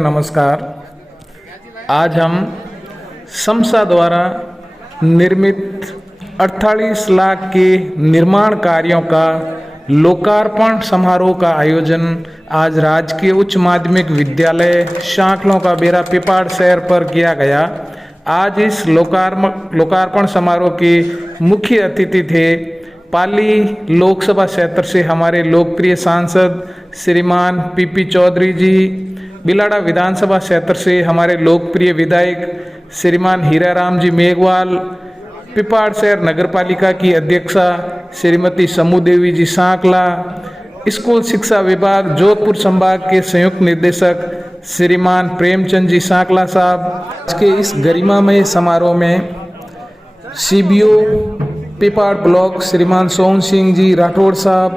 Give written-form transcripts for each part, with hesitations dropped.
नमस्कार। आज हम समसा द्वारा निर्मित 48 लाख के निर्माण कार्यों का लोकार्पण समारोह का आयोजन आज राजकीय उच्च माध्यमिक विद्यालय शांकलों का बेरा पिपाड़ शहर पर किया गया। आज इस लोकार्पण समारोह के मुख्य अतिथि थे पाली लोकसभा क्षेत्र से हमारे लोकप्रिय सांसद श्रीमान पीपी चौधरी जी, बिलाड़ा विधानसभा क्षेत्र से हमारे लोकप्रिय विधायक श्रीमान हीराराम जी मेघवाल, पिपाड़ शहर नगर पालिका की अध्यक्षा श्रीमती समू देवी जी सांकला, स्कूल शिक्षा विभाग जोधपुर संभाग के संयुक्त निदेशक श्रीमान प्रेमचंद जी सांकला साहब। आज के इस गरिमामय समारोह में सीबीओ पिपाड़ ब्लॉक श्रीमान सोहन सिंह जी राठौड़ साहब,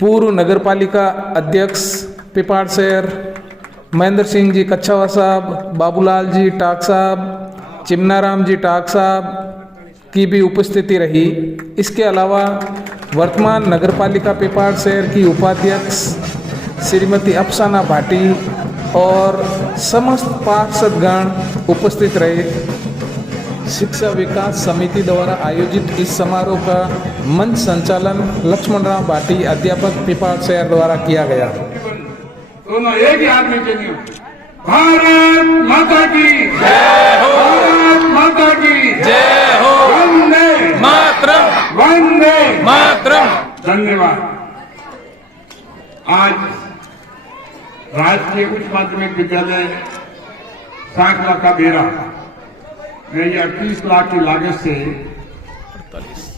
पूर्व नगर पालिका अध्यक्ष पिपाड़ शहर महेंद्र सिंह जी कच्छावा साहब, बाबूलाल जी टाक साहब, चिमनाराम जी टाक साहब की भी उपस्थिति रही। इसके अलावा वर्तमान नगर पालिका पिपाड़ शहर की उपाध्यक्ष श्रीमती अफसाना भाटी और समस्त पार्षदगण उपस्थित रहे। शिक्षा विकास समिति द्वारा आयोजित इस समारोह का मंच संचालन लक्ष्मण राम भाटी अध्यापक पिपाड़ शहर द्वारा किया गया। दोनों एक ही आदमी के नहीं। भारत माता की जय हो, भारत माता की जय हो, वंदे मातरम, वंदे मातरम। धन्यवाद। आज राजकीय उच्च माध्यमिक विद्यालय सांकला का बेरा में ये 38 लाख की लागत से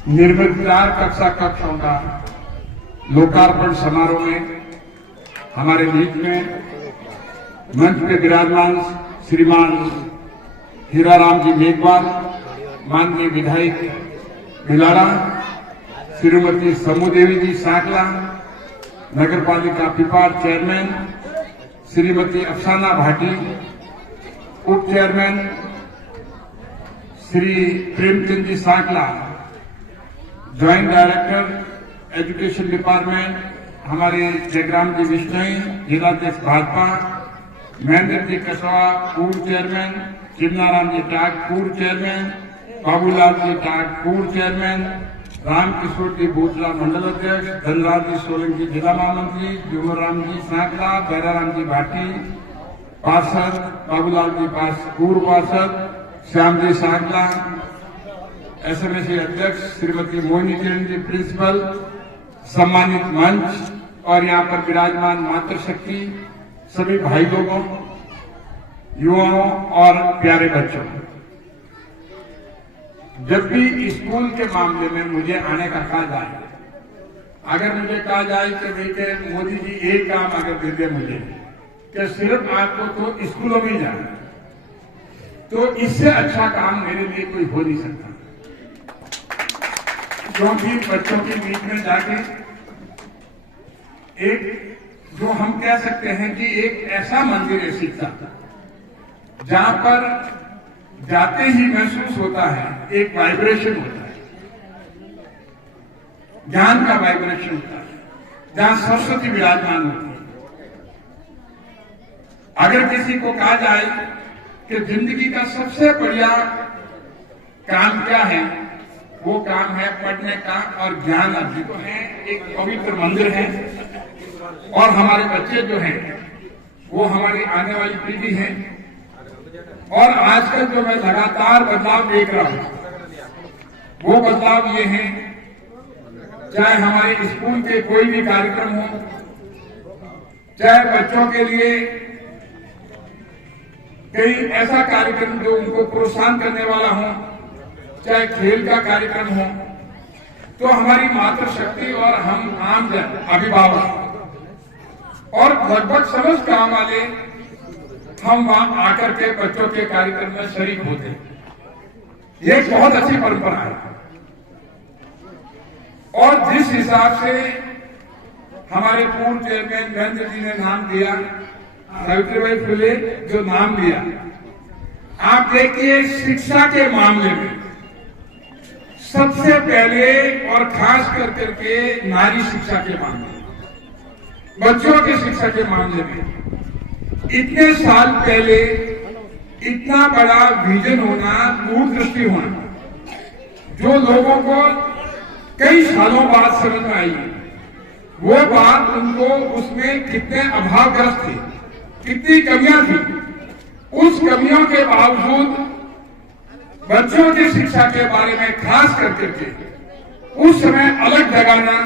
निर्मित 4 कक्षा कक्षों का लोकार्पण समारोह में हमारे बीच में मंच पे विराजमान श्रीमान हीराराम जी मेघवाल, माननीय विधायक बिलाड़ा, श्रीमती समू देवी जी सांकला, नगर पालिका पिपाड़ चेयरमैन श्रीमती अफसाना भाटी, उप chairman Shri Premchand ji Sankla, joint director education department हमारे जयग्राम जी विश्नोई, जिलाध्यक्ष भाजपा, महेंद्र जी कछावा पूर्व चेयरमैन, चिमनाराम जी टाक पूर्व चेयरमैन, बाबूलाल जी टाक पूर्व चेयरमैन, रामकिशोर जी बूटला मंडल अध्यक्ष, धनराज जी सोलंकी जिला महामंत्री, जुमराम जी सांकला, बैराराम जी भाटी पार्षद, बाबूलाल जी पूर्व पार्षद, श्याम जी सांकला एसएमएसी अध्यक्ष, श्रीमती मोहिनी किरण जी प्रिंसिपल, सम्मानित मंच और यहाँ पर विराजमान मातृशक्ति, सभी भाई लोगों, युवाओं और प्यारे बच्चों। जब भी स्कूल के मामले में मुझे आने का कहा जाए, अगर मुझे कहा जाए कि बेटे मोदी जी एक काम अगर दे दे मुझे कि सिर्फ आपको तो स्कूलों में ही जाना, तो इससे अच्छा काम मेरे लिए कोई हो नहीं सकता। क्योंकि बच्चों के बीच में जाके एक जो हम कह सकते हैं कि एक ऐसा मंदिर है शिक्षा, जहां पर जाते ही महसूस होता है एक वाइब्रेशन होता है, ज्ञान का वाइब्रेशन होता है, जहां सरस्वती विराजमान होती है। अगर किसी को कहा जाए कि जिंदगी का सबसे बढ़िया काम क्या है, वो काम है पढ़ने का और ज्ञान अर्जित है। एक पवित्र मंदिर है और हमारे बच्चे जो हैं वो हमारी आने वाली पीढ़ी है। और आजकल जो मैं लगातार बदलाव देख रहा हूं, वो बदलाव ये है, चाहे हमारे स्कूल के कोई भी कार्यक्रम हो, चाहे बच्चों के लिए कई ऐसा कार्यक्रम जो उनको प्रोत्साहन करने वाला हो, चाहे खेल का कार्यक्रम हो, तो हमारी मातृशक्ति और हम आम जन अभिभावक और लगभग समस्त काम वाले हम वहां आकर के बच्चों के कार्यक्रम में शरीक होते हैं। ये एक बहुत अच्छी परंपरा है। और जिस हिसाब से हमारे पूर्व चेयरमैन महेंद्र जी ने नाम दिया, सावित्रीबाई फुले जो नाम दिया, आप देखिए शिक्षा के मामले में सबसे पहले और खास करके नारी शिक्षा के मामले में, बच्चों की शिक्षा के मामले में इतने साल पहले इतना बड़ा विजन होना, दूरदृष्टि होना, जो लोगों को कई सालों बाद समझ में आई, वो बात उनको उसमें कितने अभावग्रस्त थे, कितनी कमियां थी, उस कमियों के बावजूद बच्चों की शिक्षा के बारे में खास करके उस समय अलग जगाना,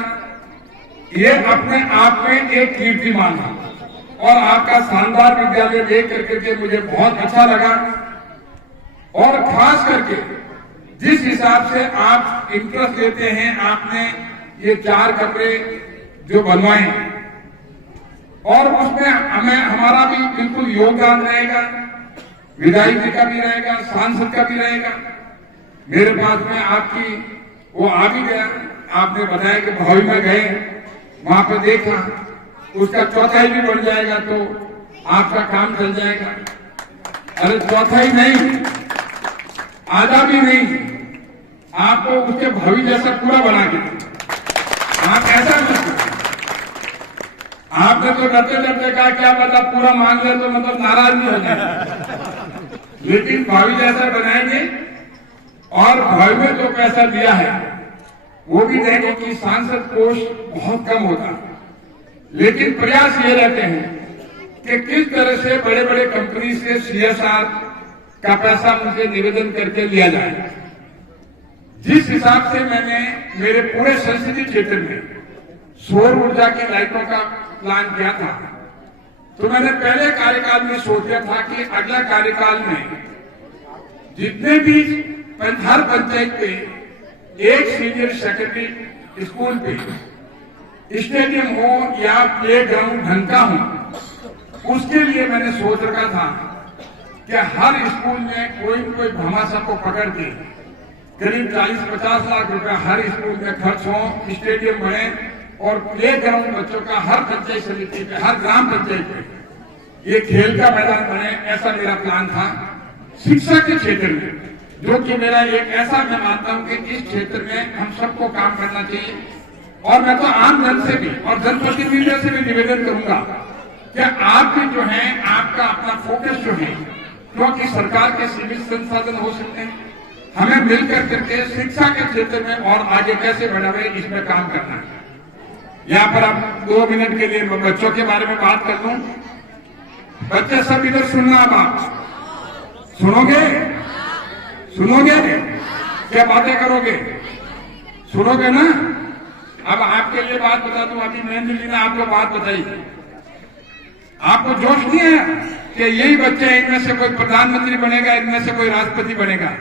ये अपने आप में एक कीर्तिमान था। और आपका शानदार विद्यालय देख करके मुझे बहुत अच्छा लगा। और खास करके जिस हिसाब से आप इंटरेस्ट लेते हैं, आपने ये 4 कमरे जो बनवाए और उसमें हमारा भी बिल्कुल योगदान रहेगा, विधायक जी का भी रहेगा, सांसद का भी रहेगा। मेरे पास में आपकी वो आ भी गया, आपने बताया कि भवन में गए, वहां पर देखा, उसका चौथाई भी बन जाएगा तो आपका काम चल जाएगा। अरे चौथाई नहीं, आधा भी नहीं, आपको उसके भवन जैसा पूरा बना के, आप ऐसा मत करो। आपने तो डरते डरते कहा क्या पता पूरा मांग लिया तो मतलब नाराज नहीं हो जाए, लेकिन भावी जैसा बनाएंगे। और भावी में जो पैसा दिया है वो भी देंगे कि सांसद कोष बहुत कम होता है, लेकिन प्रयास ये रहते हैं कि किस तरह से बड़े बड़े कंपनी से CSR का पैसा मुझे निवेदन करके लिया जाए। जिस हिसाब से मैंने मेरे पूरे संसदीय क्षेत्र में सौर ऊर्जा की लाइटों का प्लान किया था, तो मैंने पहले कार्यकाल में सोचा था कि अगला कार्यकाल में जितने भी हर पंचायत पे एक सीनियर सेकेंडरी स्कूल पे स्टेडियम हो या प्ले ग्राउंड ढंग का हो, उसके लिए मैंने सोच रखा था कि हर स्कूल में कोई न कोई भामाशाह को पकड़ के करीब 40-50 लाख रुपए हर स्कूल में खर्च हो, स्टेडियम बने और प्ले ग्राउंड बच्चों का हर पंचायत समिति पे, हर ग्राम पंचायत पे ये खेल का मैदान बने, ऐसा मेरा प्लान था। शिक्षा के क्षेत्र में, जो कि मेरा एक ऐसा, मैं मानता हूं कि इस क्षेत्र में हम सबको काम करना चाहिए। और मैं तो आम जन से भी और जनप्रतिनिधियों से भी निवेदन करूंगा कि आप भी जो है, आपका अपना फोकस जो है, क्योंकि सरकार के सीमित संसाधन हो सकते हैं, हमें मिलकर करके शिक्षा के क्षेत्र में और आगे कैसे बढ़ावे, इसमें काम करना है। यहाँ पर आप 2 मिनट के लिए बच्चों के बारे में बात कर लूं। बच्चे सब इधर सुनना, अब आप सुनोगे, सुनोगे, क्या बातें करोगे, सुनोगे ना। अब आपके लिए बात बता दूं, अभी महेंद्र जी ने आपको बात बताई, आपको जोश नहीं है कि यही बच्चे हैं, इनमें से कोई प्रधानमंत्री बनेगा, इनमें से कोई राष्ट्रपति बनेगा।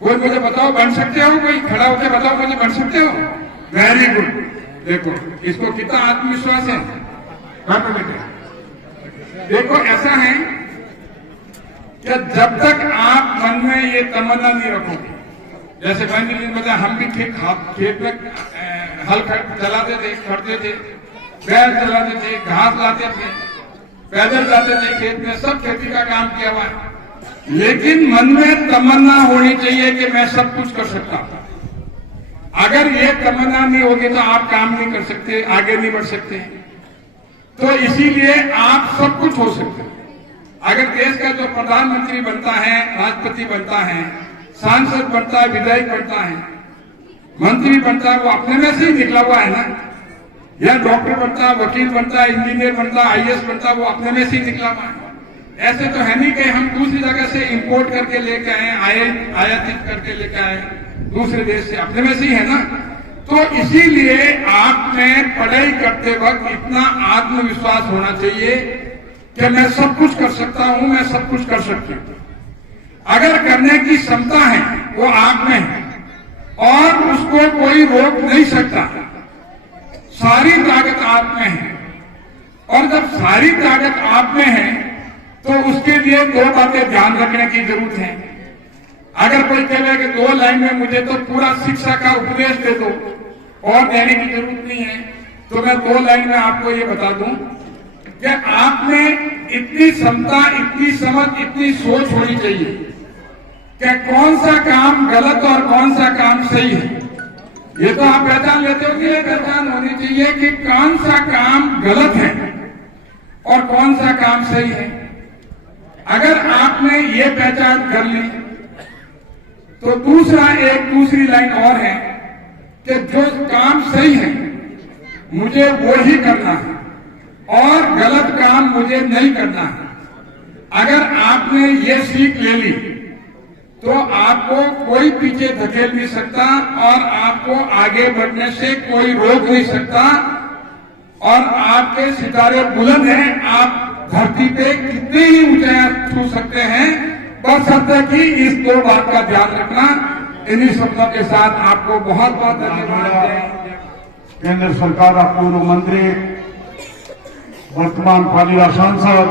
कोई मुझे बताओ, बन सकते हो? कोई खड़ा होकर बताओ मुझे, बन सकते हो? Very good. देखो इसको कितना आत्मविश्वास है। देखो ऐसा है कि जब तक आप मन में ये तमन्ना नहीं रखोगे, जैसे मतलब हम भी खेत में हल चलाते थे, करते थे, बैल चलाते थे, घास लाते थे, पैदल जाते थे खेत में, सब खेती का काम किया हुआ है। लेकिन मन में तमन्ना होनी चाहिए कि मैं सब कुछ कर सकता हूं। अगर ये तमन्ना नहीं होगी तो आप काम नहीं कर सकते, आगे नहीं बढ़ सकते। तो इसीलिए आप सब कुछ हो सकते हैं। अगर देश का जो प्रधानमंत्री बनता है, राष्ट्रपति बनता है, सांसद बनता है, विधायक बनता है, मंत्री बनता है, वो अपने में से ही निकला हुआ है ना। या डॉक्टर बनता है, वकील बनता है, इंजीनियर बनता है, IAS बनता है, वो अपने में से ही निकला हुआ है। ऐसे तो है नहीं कि हम दूसरी जगह से इंपोर्ट करके लेके आए, आयातित करके लेके आए दूसरे देश से, अपने में से ही है ना। तो इसीलिए आप में पढ़ाई करते वक्त इतना आत्मविश्वास होना चाहिए कि मैं सब कुछ कर सकता हूं, मैं सब कुछ कर सकती हूं। अगर करने की क्षमता है वो आप में है और उसको कोई रोक नहीं सकता। सारी ताकत आप में है, और जब सारी ताकत आप में है तो उसके लिए 2 बातें ध्यान रखने की जरूरत है। अगर कोई कहे कि 2 लाइन में मुझे तो पूरा शिक्षा का उपदेश दे दो और देने की जरूरत नहीं है, तो मैं 2 लाइन में आपको ये बता दूं कि आप में इतनी क्षमता, इतनी समझ, इतनी सोच होनी चाहिए कि कौन सा काम गलत और कौन सा काम सही है। ये तो आप पहचान लेते हो कि ये पहचान होनी चाहिए कि कौन सा काम गलत है और कौन सा काम काम सही है। अगर आपने ये पहचान कर ली तो दूसरी लाइन और है कि जो काम सही है मुझे वो ही करना है और गलत काम मुझे नहीं करना है। अगर आपने ये सीख ले ली तो आपको कोई पीछे धकेल नहीं सकता और आपको आगे बढ़ने से कोई रोक नहीं सकता। और आपके सितारे बुलंद हैं, आप धरती पे कितनी ही ऊंचाई छू सकते हैं, बशर्ते कि इस दो बात का ध्यान रखना। इन्हीं शब्दों के साथ आपको बहुत बहुत धन्यवाद। केंद्र सरकार का पूर्व मंत्री वर्तमान पालिका सांसद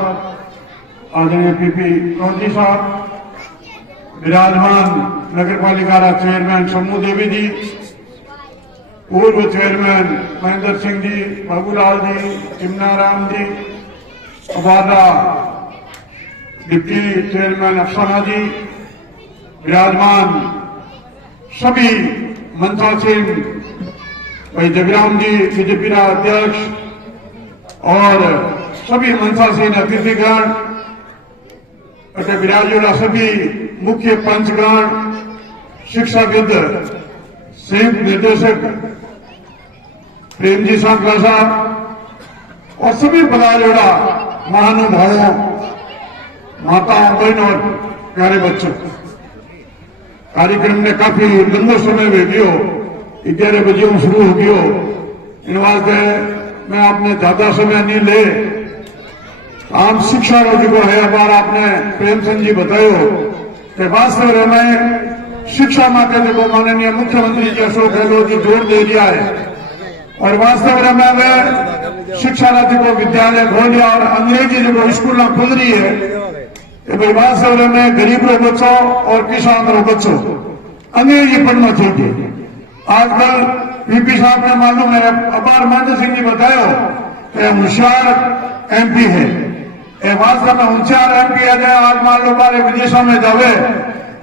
आदरणीय पीपी चौधरी साहब, विराजमान नगर पालिका चेयरमैन शम्मू देवी जी, पूर्व chairman Mahendra Singh ji, Babulal ji, Chimna Ram ji, अबारा deputy chairman अफसाना जी, विराजमान सभी मंचा सिंह, भाई जगराम जी बीजेपी अध्यक्ष और सभी मनसा सिंह अतिथिगण, विराजोला सभी मुख्य पंचगण, शिक्षाविद, संयुक्त निर्देशक प्रेमजी सांकला साहब और सभी पधारोड़ा महानुभावों, माताओं, बहनों और प्यारे बच्चों, कार्यक्रम ने काफी लंबो समय वेगियो, 11 बजे शुरू हो गयो। इन वास्ते मैं आपने ज्यादा समय नहीं ले। आम शिक्षा रो जो है बार आपने प्रेमचंद जी बतायो कि वास्तव में शिक्षा माटे जो माननीय मुख्यमंत्री जी अशोक गहलोत जी जोर दे दिया है और वास्तव में वे शिक्षा राज्य को विद्यालय खोल दिया और अंग्रेजी जो स्कूल खुल रही है कि भाई वास्तव में गरीब रो बच्चों और किसान रो बच्चों अंग्रेजी पढ़ना चाहिए। आजकल पीपी साहब ने मालूम है, अपार महेंद्र सिंह जी बतायो कि होशियार एमपी है, वास्तव में होशियार एमपी है। आज मान लो बारे विदेशों में जावे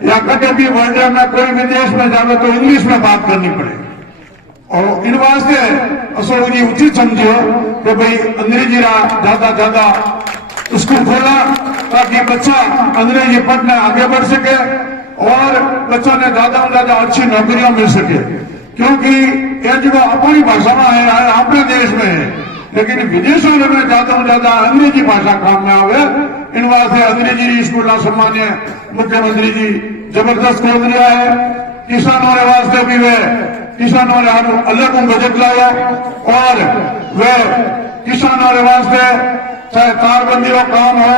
या कभी भी वर्ल्ड में कोई विदेश में जावे तो इंग्लिश में बात करनी पड़े और इन वास्ते अशोक जी उचित समझो कि भाई अंग्रेजी ज्यादा स्कूल खोला ताकि बच्चा अंग्रेजी पढ़ने आगे बढ़ सके और बच्चों ने ज्यादा से ज्यादा अच्छी नौकरियां मिल सके, क्योंकि ये जो अपनी भाषा में है अपने देश में है, लेकिन विदेशों में ज्यादा से ज्यादा अंग्रेजी भाषा काम में आवे। इन वास्ते अंग्रेजी स्कूल सम्मान्य मुख्यमंत्री जी जबरदस्त खोल दिया है। किसानों के वास्ते भी वे किसानों ने अलग बजट लाया और वे किसानों के वास्ते चाहे तारबंदी का काम हो,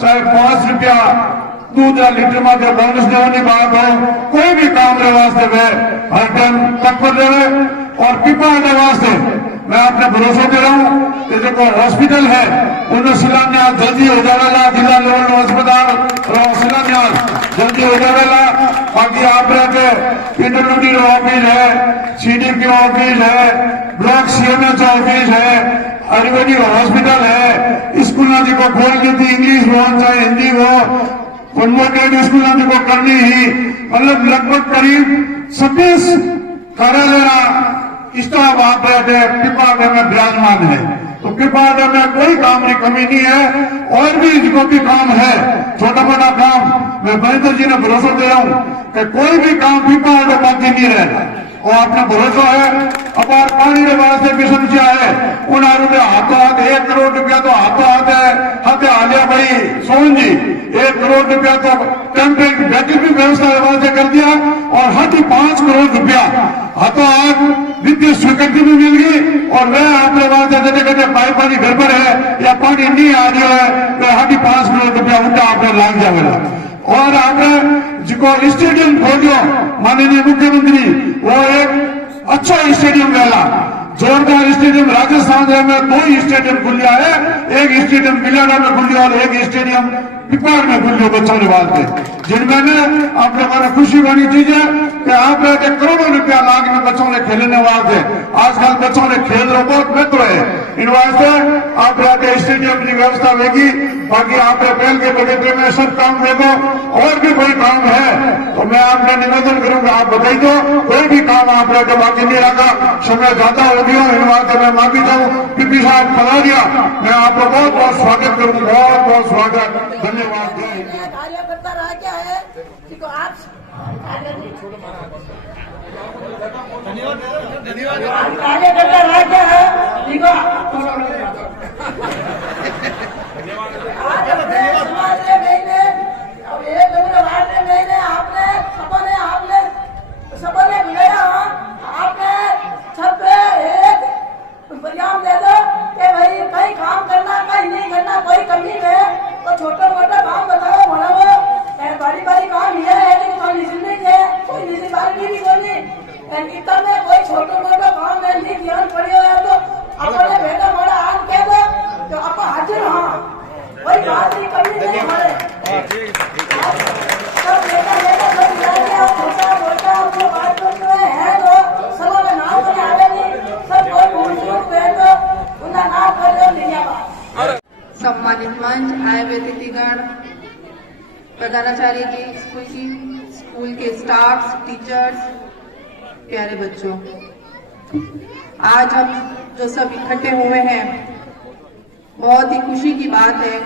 चाहे 5 रुपया दूध या लीटर में बोनस देने की बात हो, कोई भी काम के वास्ते वे हर टाइम तत्पर रहे। और पिपा के वास्ते मैं आपने भरोसा दे रहा हूँ कि जो हॉस्पिटल है उन्हें शिलान्यास जल्दी हो जाएगा, जिला लेवल अस्पताल शिलान्यास जल्दी हो जाएगा। बाकी आप रहते पीडब्ल्यूडी ऑफिस है, सीडीपी ऑफिस है, ब्लॉक सीएमएच ऑफिस है, आयुर्वेदिक हॉस्पिटल है, स्कूल को खोल दी थी इंग्लिश हो चाहे हिंदी हो, कन्वर्टेड स्कूल को करनी ही, मतलब लगभग करीब 26 कार्यालय स्टाफ आप पिपाड़ में विराजमान है। तो पिपाड़ में कोई काम की कमी नहीं है और भी जो भी काम है छोटा मोटा काम मैं महेंद्र जी ने भरोसा दे रहा हूं कि कोई भी काम पिपाड़ में बाकी नहीं रहेगा और आपने भरोसा है। अपार पानी के वास्ते भी समस्या है, उन्होंने हाथों हाथ 1 करोड़ रुपया तो हाथों हाथ आलिया भाई सोन जी 1 करोड़ रुपया तो टेम्परेरी बैटरी की व्यवस्था वास्ते कर दिया और हर 5 करोड़ रुपया हाथों हाथ विद्युत स्वीकृति भी मिल गई और वह आपने वास्ते जैसे कहते पाइप पानी घर पर है या पानी नहीं आ रहा है वह हर 5 करोड़ रुपया उनका आपने लाग जाएगा। और आपने जिको स्टेडियम खोलो माननीय मुख्यमंत्री वो एक अच्छा स्टेडियम वाला जोरदार स्टेडियम राजस्थान में 2 स्टेडियम खुलिया है, एक स्टेडियम बिलाड़ा में खुलिया और एक स्टेडियम पिपाड़ में खुलिया बच्चों के वास्ते, जिनमें आप लोगों ने खुशी वाली चीज है कि आप करोड़ों रुपया लाख में बच्चों ने खेलने वास्ते आजकल बच्चों ने खेल रहे बहुत महत्व है। इन वास्ते आप स्टेडियम की व्यवस्था लेगी। बाकी आप पहल के बगीचे में सब काम देखो और भी कोई काम है तो मैं आपका निवेदन करूंगा आप बताई दो, कोई भी काम आप बाकी नहीं रखा, समय ज्यादा हो दिया, इन बात मैं माफी चाहूँ। पीपी साहब बना दिया, मैं आपका बहुत बहुत स्वागत करूँ, बहुत बहुत स्वागत, धन्यवाद। कार्यकर्ता रहा क्या है देखो आप कार्यकर्ता रहा क्या है देखो आज अपने समाज में महीने अब एक नंबर वार्ड में महीने आपने सबने मिलाया आपने सब पे एक परिणाम दे दो कि भाई कहीं काम करना कहीं नहीं करना, कोई कमी है तो छोटा मोटा काम बताओ बढ़ाओ, बारी बारी काम ये है कि कोई निजी नहीं है, कोई निजी बारी नहीं करनी, इतना में कोई छोटा मोटा काम में नहीं ध्यान पड़े है तो अपने बेटा बड़ा आन कह दो तो आप हाजिर, हाँ कोई बात नहीं कमी नहीं हमारे सब बेटा बेटा सब मिला के छोटा मोटा अपने बात करते हैं तो सब का नाम तो आगे नहीं, सब कोई भूल है तो उनका नाम कर दो धन्यवाद। सम्मानित मंच, आए हुए अतिथिगण, प्रधानाचार्य जी, स्कूल के स्टाफ, टीचर्स, प्यारे बच्चों, आज हम जो सब इकट्ठे हुए हैं, बहुत ही खुशी की बात है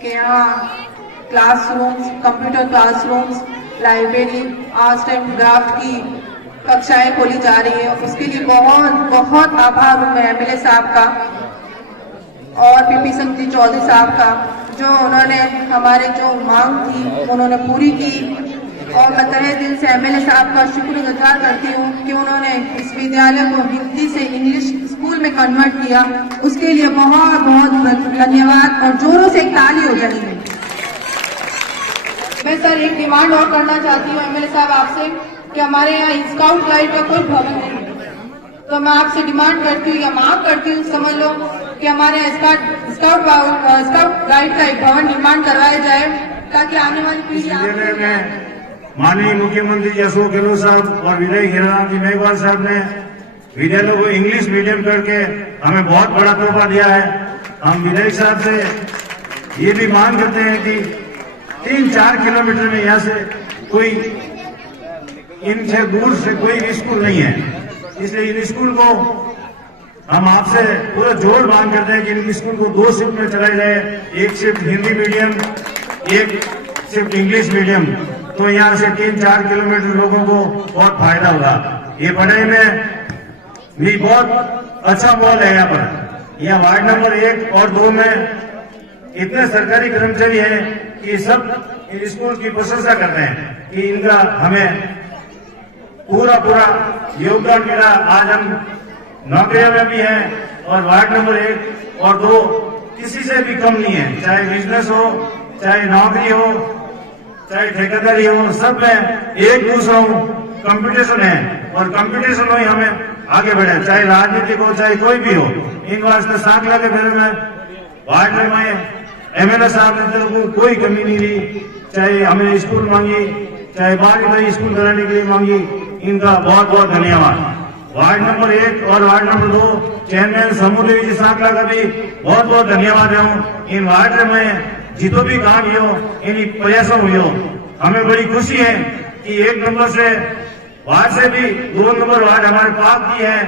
कि यहाँ classrooms, computer classrooms, library, arts and craft की कक्षाएं खोली जा रही है। उसके लिए बहुत बहुत आभार हूँ मैं एमएलए साहब का और पीपी संगति चौधरी साहब का, जो उन्होंने हमारे जो मांग थी उन्होंने पूरी की, और मैं तहे दिल से एमएलए साहब का शुक्रगुजार करती हूँ कि उन्होंने इस विद्यालय को हिंदी से इंग्लिश स्कूल में कन्वर्ट किया। उसके लिए बहुत बहुत धन्यवाद और जोरों से एक ताली हो जाएगी। मैं सर एक डिमांड और करना चाहती हूँ एमएलए साहब आपसे कि हमारे यहाँ स्काउट गाइड का कोई भवन नहीं है, तो मैं आपसे डिमांड करती हूँ या मांग करती हूँ, समझ लो कि हमारे यहाँ स्काउट गाइड का एक भवन निर्माण करवाया जाए ताकि आने वाली पीढ़ी में माननीय मुख्यमंत्री अशोक गहलोत साहब और विधायक हीराराम जी मेघवाल साहब ने विद्यालयों को इंग्लिश मीडियम करके हमें बहुत बड़ा तोहफा दिया है। हम विधायक साहब से ये भी मांग करते हैं कि 3-4 किलोमीटर में यहाँ से कोई इनसे दूर से कोई स्कूल नहीं है, इसलिए इन स्कूल को हम आपसे पूरा जोर मांग करते हैं कि इन स्कूल को 2 शिफ्ट में चलाया जाए, एक शिफ्ट हिंदी मीडियम, एक शिफ्ट इंग्लिश मीडियम, तो यहाँ से 3-4 किलोमीटर लोगों को बहुत फायदा होगा। ये पढ़ाई में भी बहुत अच्छा माहौल है यहाँ पर। यहाँ वार्ड नंबर 1 और 2 में इतने सरकारी कर्मचारी हैं कि सब इन स्कूल की प्रशंसा करते हैं कि इनका हमें पूरा योगदान मिला। आज हम नौकरियों में भी हैं और वार्ड नंबर 1 और 2 किसी से भी कम नहीं है, चाहे बिजनेस हो, चाहे नौकरी हो, चाहे ठेकेदारी हो, सब में एक दूसरों कंपटीशन है और कंपटीशन में ही हमें आगे बढ़े, चाहे राजनीतिक हो चाहे कोई भी हो। इन वास्ते सांकला के बारे में वार्ड में एमएलए साहब ने तो कोई कमी नहीं दी, चाहे हमें स्कूल मांगी, चाहे बारी स्कूल कराने के लिए मांगी, इनका बहुत बहुत धन्यवाद। वार्ड नंबर 1 और वार्ड नंबर 2 चेयरमैन समूहदेवी जी सांकला का भी बहुत बहुत धन्यवाद है। इन वार्ड में जितो भी काम हो, इन प्रयासों हुई हो, हमें बड़ी खुशी है कि 1 नंबर से वार्ड से भी 2 नंबर वार्ड हमारे पास की है।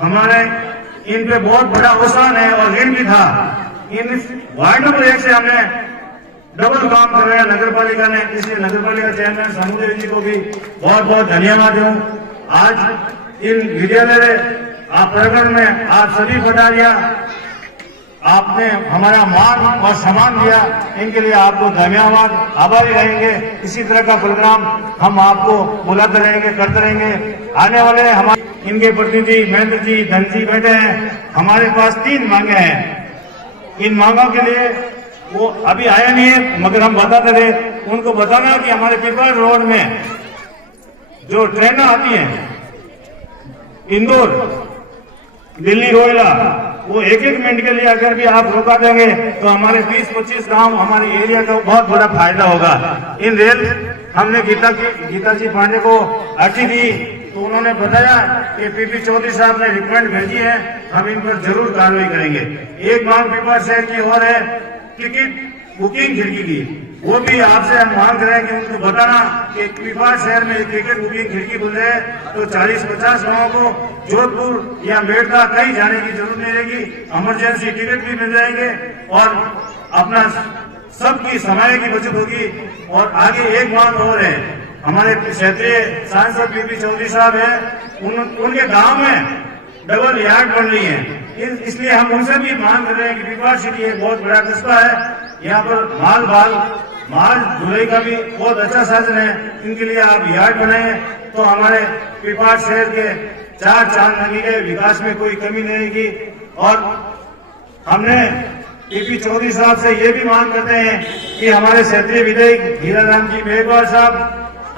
हमारे इन पे बहुत बड़ा आसान है और ऋण भी था। इन वार्ड नंबर 1 से हमने डबल काम करवाया नगर पालिका ने, इसलिए नगर पालिका चेयरमैन समूहदेवी जी को भी बहुत बहुत धन्यवाद दूं। आज इन विद्यालय आप प्रकरण में आप सभी पटारिया आपने हमारा मान और सम्मान दिया, इनके लिए आपको धन्यवाद, आभारी रहेंगे। इसी तरह का प्रोग्राम हम आपको बुलाते रहेंगे, करते रहेंगे। आने वाले हमारे इनके प्रतिनिधि महेंद्र जी, धन जी बैठे हैं। हमारे पास 3 मांगे हैं। इन मांगों के लिए वो अभी आया नहीं है, मगर हम बताते थे उनको बताना कि हमारे पीपल रोड में जो ट्रेन आती है इंदौर, दिल्ली, रोहिला, वो 1-1 मिनट के लिए अगर भी आप रोका देंगे तो हमारे 20-25 गांव हमारे एरिया का बहुत बड़ा फायदा होगा। इन रेल हमने गीता जी पांडे को अर्जी दी तो उन्होंने बताया कि पीपी चौधरी साहब ने रिकमेंड भेजी है, हम इन पर जरूर कार्रवाई करेंगे। एक मांग पीपल शहर की और है टिकट बुकिंग खिड़की की, वो भी आपसे हम मांग रहे हैं कि उनको बताना कि पिपवाड़ शहर में टिकट बुकिंग खिड़की खुल जाए तो 40-50 लोगों को जोधपुर या मेड़ता कहीं जाने की जरूरत नहीं रहेगी, इमरजेंसी टिकट भी मिल जाएंगे और अपना सबकी समय की बचत होगी। और आगे एक बात और है, हमारे क्षेत्रीय सांसद बीपी चौधरी साहब है, उनके गांव में डबल यार्ड बन रही है, इसलिए हम उनसे भी मांग कर रहे हैं कि पिपवाड़ सिटी एक बहुत बड़ा कस्बा है, यहाँ पर माल धुलाई का भी बहुत अच्छा साधन है, इनके लिए आप यार्ड बनाए तो हमारे पिपवाड़ शहर के 4 चांद लगेंगे, विकास में कोई कमी नहीं रहेगी। और हमने बीपी चौधरी साहब से ये भी मांग करते हैं कि हमारे क्षेत्रीय विधायक हीराराम जी मेघवाल साहब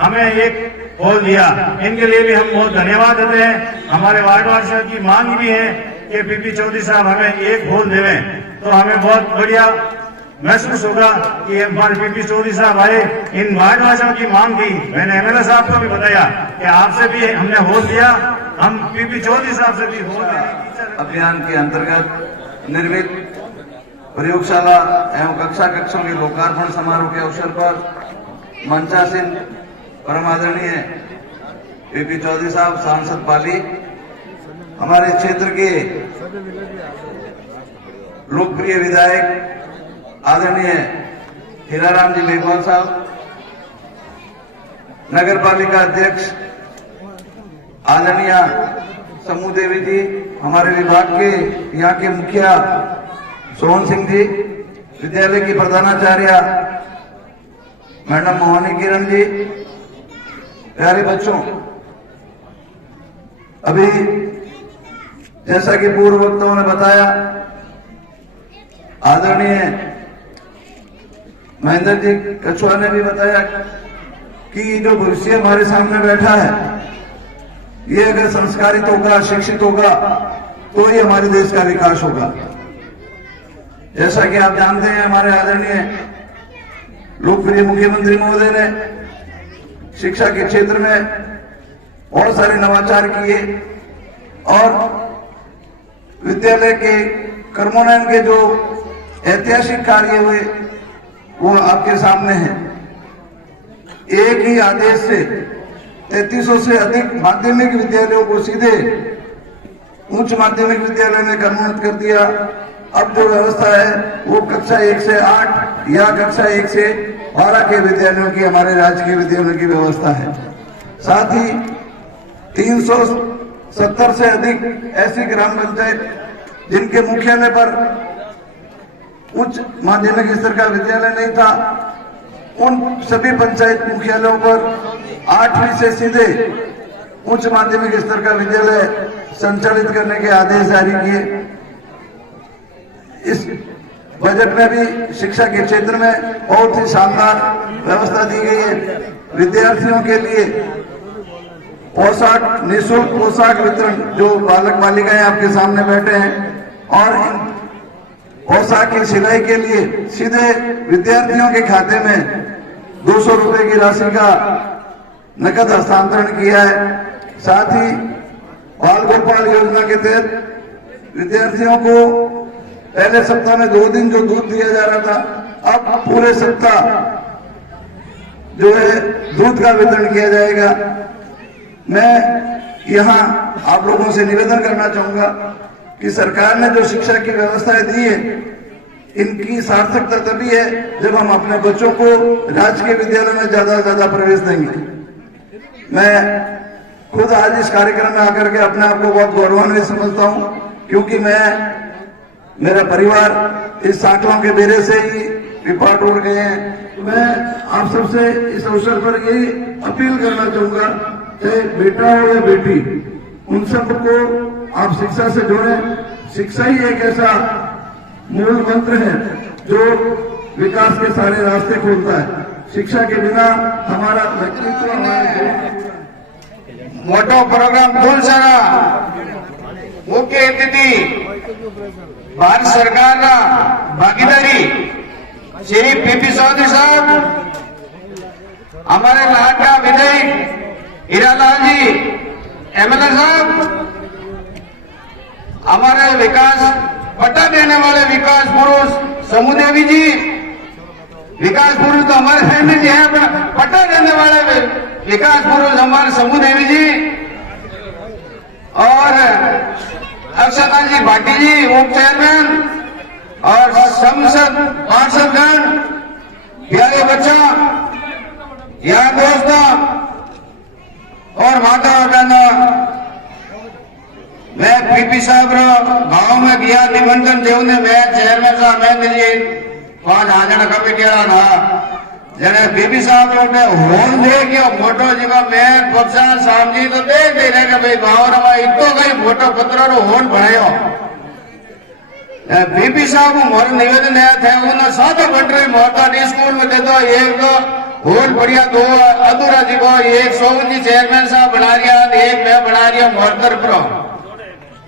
हमें एक हॉल दिया, इनके लिए भी हम बहुत धन्यवाद देते हैं। हमारे वार्ड वासियों की मांग भी है कि बीपी चौधरी साहब हमें एक हॉल देवें, तो हमें बहुत बढ़िया महसूस होगा कि हमारे बीपी चौधरी साहब आए, इन वार्ड वासियों की मांग की। मैंने एमएलए साहब को भी बताया कि आपसे भी हमने हॉल दिया, हम बीपी चौधरी साहब से भी हॉल अभियान के अंतर्गत निर्मित प्रयोगशाला एवं कक्षों के लोकार्पण समारोह के अवसर पर मंचासीन परम आदरणीय बीपी चौधरी साहब सांसद पाली, हमारे क्षेत्र के लोकप्रिय विधायक आदरणीय हीराराम जी मेघवाल साहब, नगर पालिका अध्यक्ष आदरणीय समूह देवी जी, हमारे विभाग के यहाँ के मुखिया सोहन सिंह जी, विद्यालय की प्रधानाचार्य मैडम मोहनी किरण जी, प्यारे बच्चों, अभी जैसा कि पूर्व वक्ताओं ने बताया, आदरणीय महेंद्र जी कछुआ ने भी बताया कि जो भविष्य हमारे सामने बैठा है, ये अगर संस्कारित होगा, शिक्षित होगा, तो ही हमारे देश का विकास होगा। जैसा कि आप जानते हैं, हमारे आदरणीय लोकप्रिय मुख्यमंत्री महोदय ने शिक्षा के क्षेत्र में बहुत सारे नवाचार किए और विद्यालय के कर्मोन्नयन के जो ऐतिहासिक कार्य हुए वो आपके सामने है। एक ही आदेश से 3300 से अधिक माध्यमिक विद्यालयों को सीधे उच्च माध्यमिक विद्यालय में कर्मोन्नत कर दिया। अब जो व्यवस्था है वो कक्षा 1 से 8 या कक्षा 1 से 12 के विद्यालयों की, हमारे राज्य के विद्यालयों की व्यवस्था है। साथ ही 370 से अधिक ऐसी ग्राम पंचायत जिनके मुख्यालय पर उच्च माध्यमिक स्तर का विद्यालय नहीं था, उन सभी पंचायत मुख्यालयों पर 8वीं से सीधे उच्च माध्यमिक स्तर का विद्यालय संचालित करने के आदेश जारी किए। इस बजट में भी शिक्षा के क्षेत्र में बहुत ही शानदार व्यवस्था दी गई है। विद्यार्थियों के लिए पोशाक, निःशुल्क पोशाक वितरण, जो बालक बालिकाएं आपके सामने बैठे हैं, और इन पोशाक की सिलाई के लिए सीधे विद्यार्थियों के खाते में 200 रुपए की राशि का नकद हस्तांतरण किया है। साथ ही बाल गोपाल योजना के तहत विद्यार्थियों को पहले सप्ताह में 2 दिन जो दूध दिया जा रहा था, अब पूरे सप्ताह जो है दूध का वितरण किया जाएगा। मैं यहाँ आप लोगों से निवेदन करना चाहूंगा कि सरकार ने जो शिक्षा की व्यवस्थाएं दी है, इनकी सार्थकता तभी है जब हम अपने बच्चों को राज्य के विद्यालय में ज्यादा से ज्यादा प्रवेश देंगे। मैं खुद आज इस कार्यक्रम में आकर के अपने आप को बहुत गौरवान्वित समझता हूँ, क्योंकि मेरा परिवार इस सांकलों के बेरे से ही पिपवाड़ उड़ गए हैं। तो मैं आप सबसे इस अवसर पर यही अपील करना चाहूंगा, चाहे बेटा हो या बेटी, उन सबको आप शिक्षा से जोड़ें। शिक्षा ही एक ऐसा मूल मंत्र है जो विकास के सारे रास्ते खोलता है। शिक्षा के बिना हमारा व्यक्तित्व, मोटो प्रोग्राम तुलसाना मुख्य अतिथि भारत सरकार ना भागीदारी श्री बीपी चौधरी साहब, हमारे लाडला विधायक हीरालाल जी एमएलए साहब, हमारे विकास पट्टा देने वाले विकास पुरुष समूह देवी जी, विकास पुरुष तो हमारे फैमिली है, पट्टा रहने वाले विकास पुरुष हमारे समूह देवी जी और अक्षता जी भाटी जी उप चेयरमैन और संसद पार्षदगण, प्यारे बच्चा, यार दोस्तों और माता और बहनों, मैं पीपी साहब गांव में गया निमंत्रण देवने मैं चेयरमैन साहब मैं जी 5 कमेटी ना जने बीबी साहब ने होन दे के मोटो जीवा मैं पक्षा सामजी तो देख दे रहे भाई भावना में इतो कई मोटो पत्र रो होन बनायो बीबी साहब मोर निवेदन है थे उन्हें सादा बटरे मोटा स्कूल में दे दो एक दो होल बढ़िया दो अधूरा जी को एक सोवन जी चेयरमैन साहब बना रिया एक मैं बना रिया मोर तरफ रो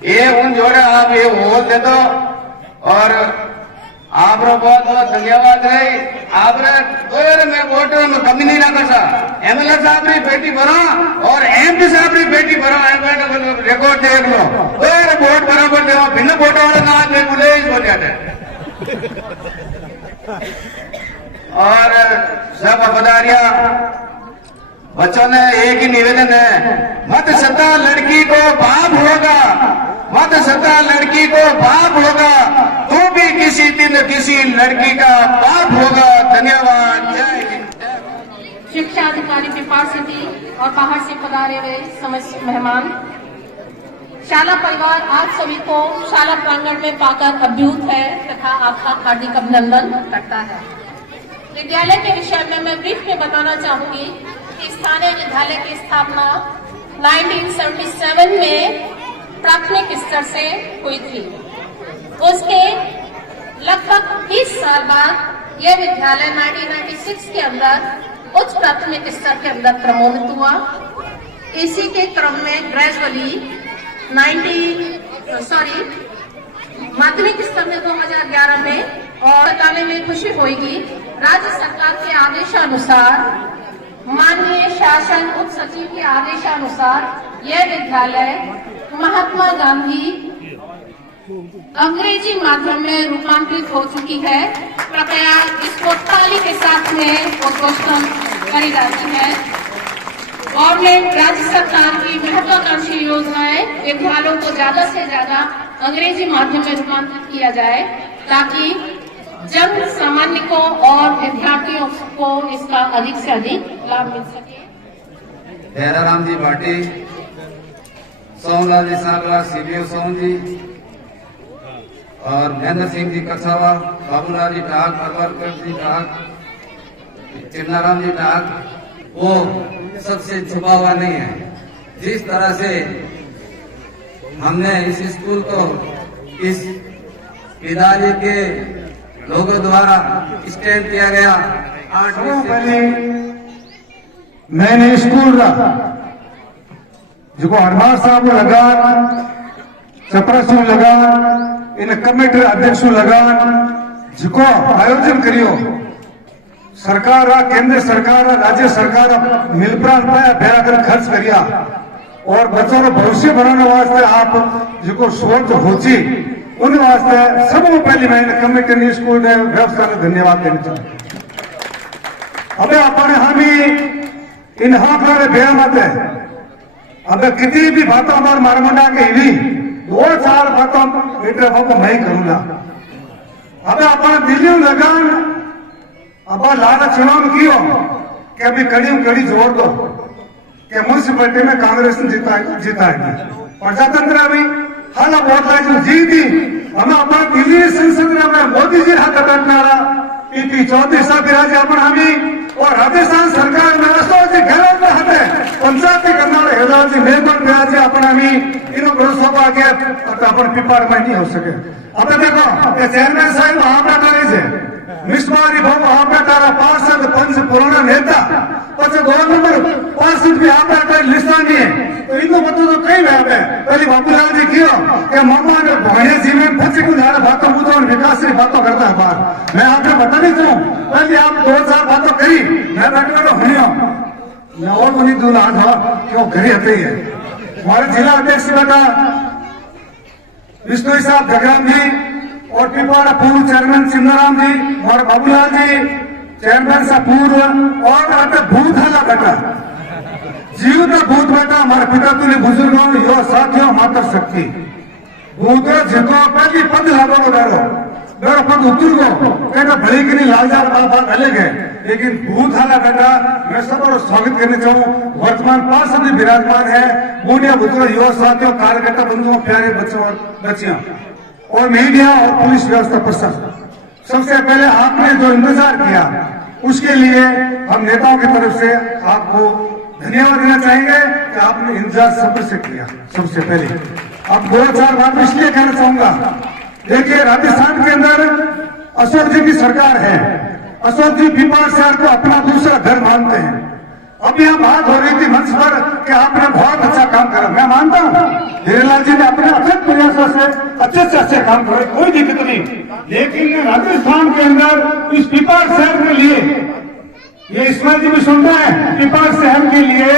ये उन जोड़े आप ये होल दे दो और आप बहुत बहुत धन्यवाद है आप मैं वोटर में कमी नहीं लगा सा एमएलए साहब की बेटी भरो और एमपी साहब की बेटी भरो रिकॉर्ड देख लो वोट बराबर दे भिन्न वोट वाले ना आज बोले बोल जाते और सब पधारिया बच्चों ने एक ही निवेदन है, मत सता लड़की को बाप होगा, मत सता लड़की को बाप होगा, तू भी किसी दिन किसी लड़की का बाप होगा। धन्यवाद। जय हिंद। शिक्षा अधिकारी पिपाड़ सिटी और बाहर से पधारे हुए समस्त मेहमान, शाला परिवार आप सभी को शाला प्रांगण में पाकर अभ्युत है तथा आपका हार्दिक अभिनंदन करता है। विद्यालय के विषय में मैं ब्रीफ में बताना चाहूंगी कि स्थानीय विद्यालय की स्थापना 1977 में प्राथमिक स्तर से हुई थी। उसके लगभग 20 साल बाद यह विद्यालय 1996 के अंदर उच्च प्राथमिक स्तर के अंदर प्रमोदित हुआ। इसी के क्रम में ग्रेजुअली माध्यमिक स्तर में 2011 में और बताने में खुशी होगी, राज्य सरकार के आदेशानुसार माननीय शासन उप सचिव के आदेशानुसार यह विद्यालय महात्मा गांधी अंग्रेजी माध्यम में रूपांतरित हो चुकी है। कृपया इसको ताली के साथ में उद्घोषणा करी जाती है। गवर्नमेंट राज्य सरकार की महत्वाकांक्षी योजनाएं विद्यालयों को ज्यादा से ज्यादा अंग्रेजी माध्यम में रूपांतरित किया जाए ताकि जन सामान्य को और विद्यार्थियों को इसका अधिक से अधिक लाभ मिल सके। राम जी भाटी, सोमलाल जी सांगला, सीबीओ सोन जी और महेंद्र सिंह जी कछावा, बाबूलाल जी डाक, परवरकर जी डाक, चिन्नाराम जी डाक, वो सबसे छुपा हुआ नहीं है। जिस तरह से हमने इस स्कूल को इस विद्यालय के लोगों द्वारा स्टैंड किया गया। पहले मैंने स्कूल रहा जो हरमार साहब लगा, चपरासू लगा, इन कमेटी अध्यक्ष लगा, जिको आयोजन करियो सरकार केंद्र सरकार राज्य सरकार मिलप्रांत भेड़ा कर खर्च करिया और बच्चों का भविष्य बनाने वास्ते आप जो सोच होची उन वास्ते सब पहले मैंने कमेटी स्कूल ने व्यवस्था को धन्यवाद देना चाहूँ। अबे अपने हम इन हाथ भेड़ा मत है, अब कितनी भी बातों पर मारमंडा के ही 2-4 बातों को मैं करूंगा। अब अपना दिल्ली लगान अब लाला चुनाव कियो कि अभी कड़ी जोड़ दो कि म्यूनिसिपैलिटी में कांग्रेस ने जिताएगी प्रजातंत्र अभी हाला वोट लाइज जीती हमें अपना दिल्ली संसद में मोदी जी हाथ कटनारा पीपी चौधरी साहब विराजे अपन हमी और राजस्थान सरकार में अशोक जी गहलोत में हते पंचायत करनारे हेलाल जी मेहमान विराजे अपन हमी इनो ग्रोसोबा के अपन पिपाड़ में नहीं हो सके। अब देखो ये चेयरमैन साहब आपका करे छे मिसमारी भाव आपने तारा पार्षद पंच पुराना नेता पचे 2 नंबर पार्षद भी आपने कोई लिस्टा नहीं है तो इनको बतो तो कई बात है। पहले बाबूलाल जी कियो कि मामा ने भोणे जीवन पूछे को जाने बातों बुझो विकास की बातों करता है बात मैं आपको बता नहीं दूं पहले आप 2-4 बातों करी मैं बैठो तो हनियो मैं और नहीं दूं आज क्यों घरे आते ही है। हमारे जिला अध्यक्ष बेटा विष्णु साहब जगराम जी और पिपाड़ा पूर्व चेयरमैन सिंगाराम जी और बाबूलाल जी चेयरमैन सा पूर्व और आते भूत हला बेटा जीवित भूत बेटा हमारे पिता तुल्य बुजुर्गों यो साथियों मातर शक्ति भूत जिको पहली पद लागो डालो मेरा पद उतर गो कहना भले की नहीं लालजार बात अलग है लेकिन भूत हाला बेटा मैं सबको स्वागत करना चाहूँ वर्तमान पार्षद विराजमान है बूढ़िया बुजुर्ग युवा साथियों कार्यकर्ता बंधुओं प्यारे बच्चों और बच्चियों और मीडिया और पुलिस व्यवस्था प्रशासन सबसे पहले आपने जो इंतजार किया उसके लिए हम नेताओं की तरफ से आपको धन्यवाद देना चाहेंगे कि आपने इंतजार सब्र से किया। सबसे पहले अब 2-4 बात इसलिए कहना चाहूंगा। देखिए राजस्थान के अंदर अशोक जी की सरकार है। अशोक जी पिपाड़ शहर को अपना दूसरा घर मानते हैं। अभी यहाँ बात हो रही थी मंच पर कि आपने बहुत अच्छा काम करा, मैं मानता हूँ हीरेलाल जी ने अपने अथक प्रयासों से अच्छे से अच्छे काम करे, कोई दिक्कत नहीं। लेकिन राजस्थान के अंदर इस पिपाड़ शहर के लिए ये इस्माइल जी भी सुन रहे हैं, पिपाड़ शहर के लिए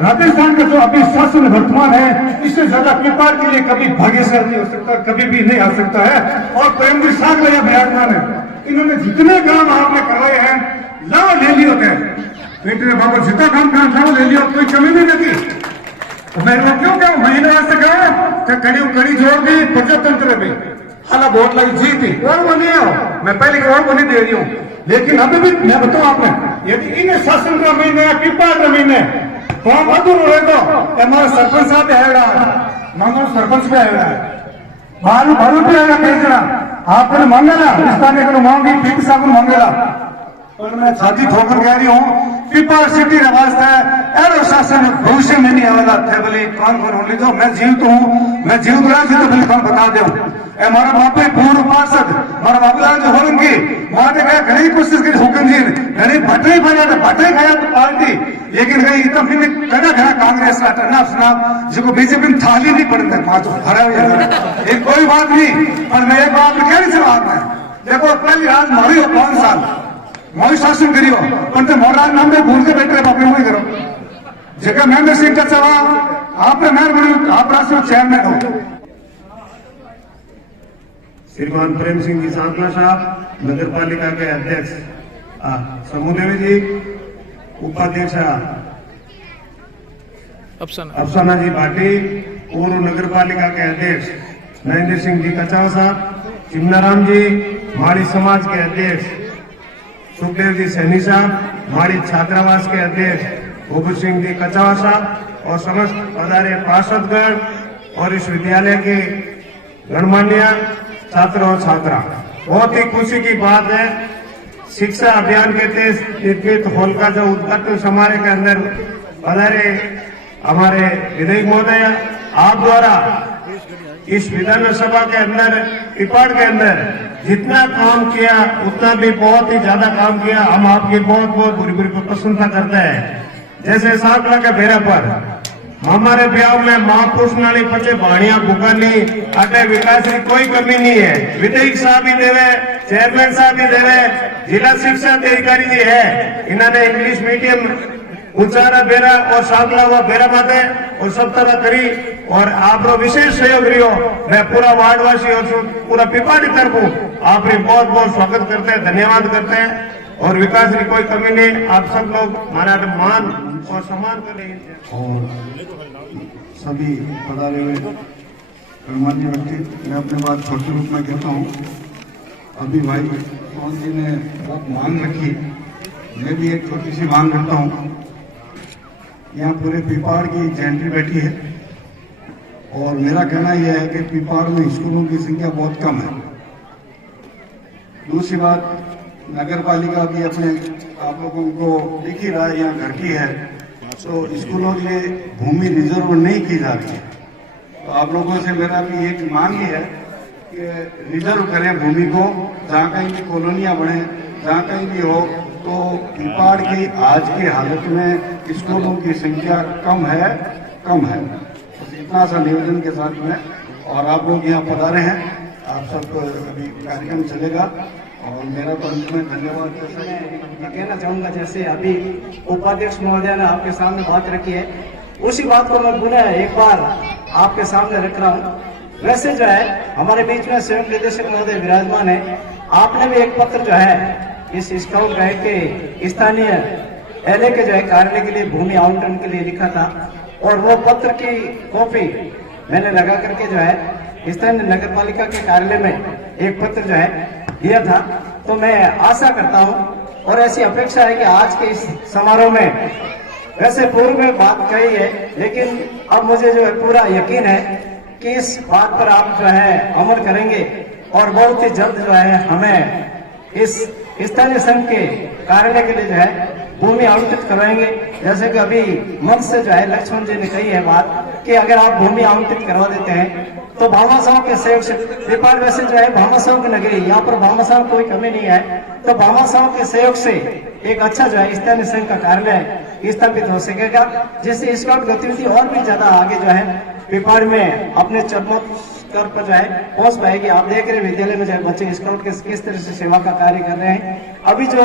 राजस्थान का जो अभी शासन वर्तमान है इससे ज्यादा पिपाड़ के लिए कभी भाग्यशाली नहीं हो सकता, कभी भी नहीं आ सकता है। और प्रेमवीर सागला विराजमान है, इन्होंने जितने काम आपने करवाए हैं लाभ ले लियो गए बेटे बाबा जितना काम करना था ले लियो, कोई कमी नहीं लगी। तो मैं क्यों क्या महीने वास्ते कहा कड़ी जोड़ दी प्रजातंत्र में हाला वोट लगी जीती और बनी हो, मैं पहले की और बनी दे रही हूँ। लेकिन अभी भी मैं बताऊं आपने यदि इन शासन का महीने पिपाड़ का महीने फॉर्म अधूर रहे तो हमारा सरपंच साहब भी आएगा, मांगो सरपंच भी आएगा, भालू भी आएगा कई जना आपने मांगेला स्थानीय को मांगी पीपी साहब को मांगेला। और मैं छाती ठोकर कह रही हूँ पिपाड़ सिटी वास्ते एरो शासन भविष्य में नहीं आवेगा थे बोले कौन होने दो। मैं जीवित हूँ, मैं जीवित रहा तो बोले कौन बता दो। हमारा बाप पूर्व पार्षद हमारा बाबूलाल जो हो उनकी वहां ने कहा घनी कोशिश करी हुक्म जी घनी भटे खाया तो पार्टी लेकिन गई तो फिर कड़ा खड़ा कांग्रेस का टर्नाफ सुनाफ जिसको बीजेपी में थाली नहीं पड़ता वहां तो हरा हुआ एक कोई बात नहीं। पर मैं एक बात कह नहीं जवाब है देखो पहली राज मारी हो 5 साल मोदी शासन करियो पर तो मोराज नाम में भूल के बैठे बापे वही करो जगह महेंद्र सिंह का सवाल आपने मेहरबानी आप राष्ट्रीय चेयरमैन हो। श्रीमान प्रेम सिंह जी सांसला साहब नगर पालिका के अध्यक्ष समूहदेवी जी उपाध्यक्ष अफसाना जी भाटी पूर्व नगर पालिका के अध्यक्ष महेंद्र सिंह जी कचाव साहब, चिमनाराम जी माड़ी समाज के अध्यक्ष सुखदेव जी सैनी साहब, माड़ी छात्रावास के अध्यक्ष गोबर सिंह जी कचावा साहब और समस्त पधारे पार्षदगण और इस विद्यालय के गणमान्य छात्र और छात्रा। बहुत ही खुशी की बात है शिक्षा अभियान के तहत निर्मित हॉल का जो उद्घाटन समारोह के अंदर पधारे हमारे विधायक महोदय आप द्वारा इस विधानसभा के अंदर पिपाड़ के अंदर जितना काम किया उतना भी बहुत ही ज्यादा काम किया। हम आपकी बहुत बहुत बुरी बुरी प्रशंसा करते हैं। जैसे सांकला के बेरा पर हमारे ब्याह में महापुरुष नाली पचे भाणिया बुकानी अटे विकास की कोई कमी नहीं है। विधायक साहब भी देवे, चेयरमैन साहब भी देवे, जिला शिक्षा अधिकारी जी है, इन्होंने इंग्लिश मीडियम उचारा बेरा और सांकला हुआ बेरा माते और सब तरह करी और आप विशेष सहयोग रही हो। मैं पूरा वार्डवासी और पूरा पिपाड़ी तरफ आप बहुत बहुत स्वागत करते हैं, धन्यवाद करते हैं और विकास की कोई कमी नहीं। आप सब लोग हमारा मान और सम्मान कर रहे हैं। और सभी पधारे हुए गणमान्य व्यक्ति, मैं अपने बात छोटे रूप में कहता हूँ। अभी भाई मोहन जी ने बहुत मांग रखी, मैं भी एक छोटी सी मांग रखता हूँ। यहाँ पूरे पिपाड़ की जेंट्री बैठी है और मेरा कहना यह है कि पिपाड़ में स्कूलों की संख्या बहुत कम है। दूसरी बात, नगर पालिका भी अपने आप लोगों को दिख ही रहा है यहाँ घर की है, तो स्कूलों के लिए भूमि रिजर्व नहीं की जा रही है। तो आप लोगों से मेरा भी एक मांग ही है कि रिजर्व करें भूमि को, जहाँ कहीं भी कॉलोनियाँ बने, जहाँ कहीं भी हो, तो पिपाड़ की आज की हालत में स्कूलों की संख्या कम है। बस इतना सा निवेदन के साथ में, और आप लोग यहाँ पधारे हैं, आप सब अभी कार्यक्रम चलेगा और मेरा तो अंत में धन्यवाद कहना चाहूंगा। जैसे अभी उपाध्यक्ष महोदय ने आपके सामने बात रखी है, उसी बात को मैं पुनः एक बार आपके सामने रख रहा हूँ। वैसे जो है हमारे बीच में स्वयं निदेशक महोदय विराजमान है। आपने भी एक पत्र जो है इस स्काउट गाइड के स्थानीय एलए के जो है कार्यालय के लिए भूमि आवंटन के लिए लिखा था, और वो पत्र की कॉपी मैंने लगा करके जो है स्थानीय नगर पालिका के कार्यालय में एक पत्र जो है दिया था। तो मैं आशा करता हूँ और ऐसी अपेक्षा है कि आज के इस समारोह में, वैसे पूर्व में बात कही है लेकिन अब मुझे जो है पूरा यकीन है कि इस बात पर आप जो है अमल करेंगे और बहुत ही जल्द जो है हमें इस स्थानीय संघ के कार्यालय के लिए जो है भूमि आवंटित करवाएंगे। जैसे कि अभी मंच से जो है लक्ष्मण जी ने कही है बात कि अगर आप भूमि आवंटित करवा देते हैं तो भामाशाह के सहयोग से, नेपाल वैसे जो है भामाशाह की नगरी, यहाँ पर भामाशाह कोई कमी नहीं है, तो भामाशाह के सहयोग से एक अच्छा जो है स्थानीय संघ का कार्यालय स्थापित हो सकेगा, जिससे स्काउट गतिविधि और भी ज्यादा आगे जो है पिपाड़ में अपने चरमोत्कर्ष पर जो है पहुंच पाएगी। आप देख रहे विद्यालय में जो है बच्चे स्काउट के किस तरह से सेवा का कार्य कर रहे हैं। अभी जो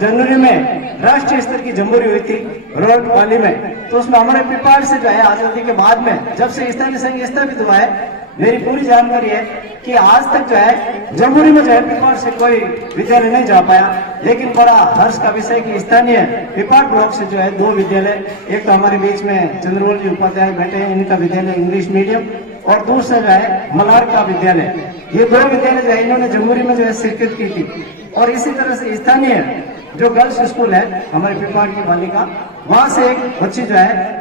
जनवरी में राष्ट्रीय स्तर की जम्बूरी हुई थी रोड पाली में, तो उसमें हमारे पिपाड़ से जो है आजादी के बाद में जब से स्थानीय संघ स्थापित हुआ है, मेरी पूरी जानकारी है कि आज तक जो है जम्बूरी में जो है पिपाड़ से कोई विद्यालय नहीं जा पाया। लेकिन बड़ा हर्ष का विषय कि स्थानीय पिपाड़ ब्लॉक से जो है 2 विद्यालय, एक तो हमारे बीच में चंद्रवल जी उपाध्याय बैठे हैं, इनका विद्यालय इंग्लिश मीडियम, और दूसरा जो है मलार का विद्यालय, ये 2 विद्यालय जो है इन्होंने जम्बूरी में जो है शिरकत की थी। और इसी तरह से स्थानीय जो गर्ल्स स्कूल है हमारे पिपाड़ की बालिका, वहां से एक बच्ची जो है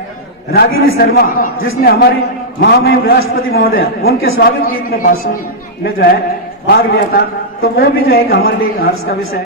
रागिनी शर्मा, जिसने हमारी महामहिम राष्ट्रपति महोदय उनके स्वागत गीत में भाषण में जो है भाग लिया था, तो वो भी जो है हमारे लिए हर्ष का विषय है।